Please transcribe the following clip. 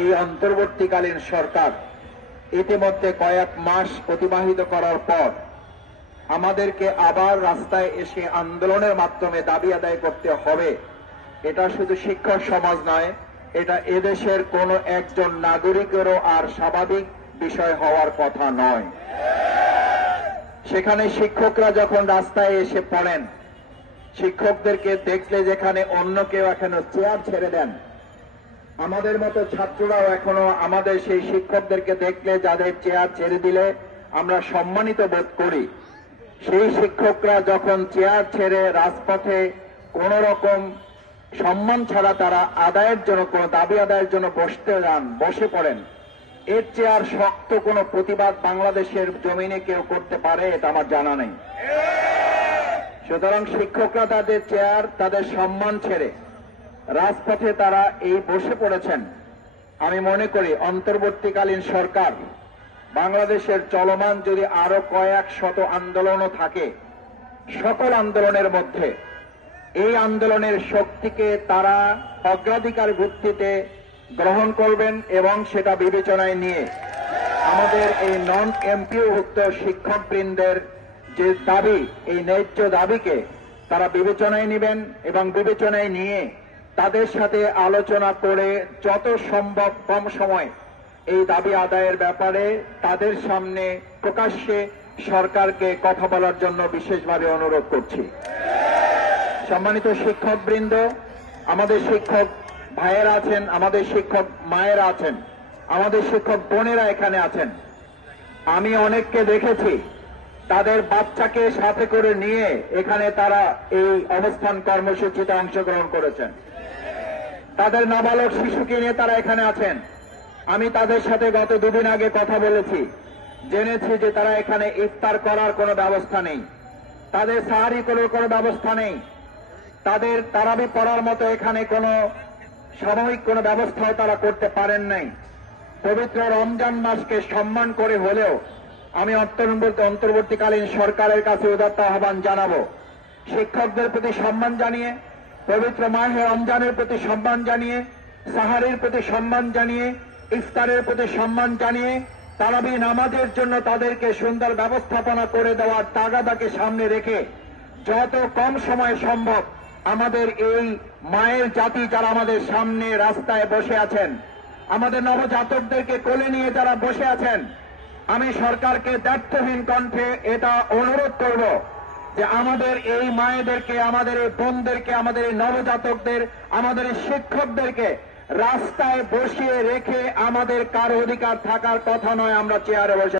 এই অন্তর্বর্তীকালীন সরকার ইতিমধ্যে কয়েক মাস অতিবাহিত করার পর আমাদেরকে আবার রাস্তায় এসে আন্দোলনের মাধ্যমে দাবি আদায় করতে হবে, এটা শুধু শিক্ষক সমাজ নয়, এটা এদেশের কোনো একজন নাগরিকেরও আর স্বাভাবিক বিষয় হওয়ার কথা নয়। সেখানে শিক্ষকরা যখন রাস্তায় এসে পড়েন, শিক্ষকদেরকে দেখলে যেখানে অন্য কেউ এখনো চেয়ার ছেড়ে দেন, আমাদের মতো ছাত্ররাও এখনো আমাদের সেই শিক্ষকদেরকে দেখলে যাদের চেয়ার ছেড়ে দিলে আমরা সম্মানিত বোধ করি, সেই শিক্ষকরা যখন চেয়ার ছেড়ে রাজপথে কোন রকম সম্মান ছাড়া তারা আদায়ের জন্য কোনো দাবি আদায়ের জন্য বসে পড়েন, এর চেয়ার শক্ত কোনো প্রতিবাদ বাংলাদেশের জমিনে কেউ করতে পারে এটা আমার জানা নেই। সুতরাং শিক্ষকরা তাদের চেয়ার, তাদের সম্মান ছেড়ে রাজপথে তারা এই বসে পড়েছেন। আমি মনে করি অন্তর্বর্তীকালীন সরকার বাংলাদেশের চলমান যদি আরো কয়েক শত আন্দোলনও থাকে, সকল আন্দোলনের মধ্যে এই আন্দোলনের শক্তিকে তারা অগ্রাধিকার ভিত্তিতে গ্রহণ করবেন এবং সেটা বিবেচনায় নিয়ে আমাদের এই নন এমপিওভুক্ত শিক্ষকবৃন্দের যে দাবি, এই ন্যায্য দাবিকে তারা বিবেচনায় নেবেন এবং বিবেচনায় নিয়ে তাদের সাথে আলোচনা করে যত সম্ভব কম সময় এই দাবি আদায়ের ব্যাপারে তাদের সামনে প্রকাশ্যে সরকারকে কথা বলার জন্য বিশেষভাবে অনুরোধ করছি। সম্মানিত শিক্ষকবৃন্দ, আমাদের শিক্ষক ভাইয়েরা আছেন, আমাদের শিক্ষক মায়েরা আছেন, আমাদের শিক্ষক বোনেরা এখানে আছেন। আমি অনেককে দেখেছি তাদের বাচ্চাকে সাথে করে নিয়ে এখানে তারা এই অবস্থান কর্মসূচিতে অংশগ্রহণ করেছেন। তাদের নাবালক শিশুকে নিয়ে তারা এখানে আছেন। আমি তাদের সাথে গত দুদিন আগে কথা বলেছি, জেনেছি যে তারা এখানে ইফতার করার কোনো ব্যবস্থা নেই, তাদের সাহারি করার কোনো ব্যবস্থা নেই, তাদের তারাবি পড়ার মতো এখানে কোনো সাময়িক কোনো ব্যবস্থাও তারা করতে পারেন নাই। পবিত্র রমজান মাসকে সম্মান করে হলেও আমি অন্তর্বর্তীকালীন সরকারের কাছে উদাত্ত আহ্বান জানাবো, শিক্ষকদের প্রতি সম্মান জানিয়ে, পবিত্র মাহে রমজানের প্রতি সম্মান জানিয়ে, সাহারির প্রতি সম্মান জানিয়ে, ইফতারের প্রতি সম্মান জানিয়ে তারাবি নামাজের জন্য তাদেরকে সুন্দর ব্যবস্থাপনা করে দেওয়ার তাগাদাকে সামনে রেখে যত কম সময় সম্ভব আমাদের এই মায়ের জাতি যারা আমাদের সামনে রাস্তায় বসে আছেন, আমাদের নবজাতকদেরকে কোলে নিয়ে যারা বসে আছেন, আমি সরকারকে দ্ব্যর্থহীন কণ্ঠে এটা অনুরোধ করব যে আমাদের এই মায়েদেরকে, আমাদের এই বোনদেরকে, আমাদের এই নবজাতকদের, আমাদের এই শিক্ষকদেরকে রাস্তায় বসিয়ে রেখে আমাদের কারো অধিকার থাকার কথা নয় আমরা চেয়ারে বসে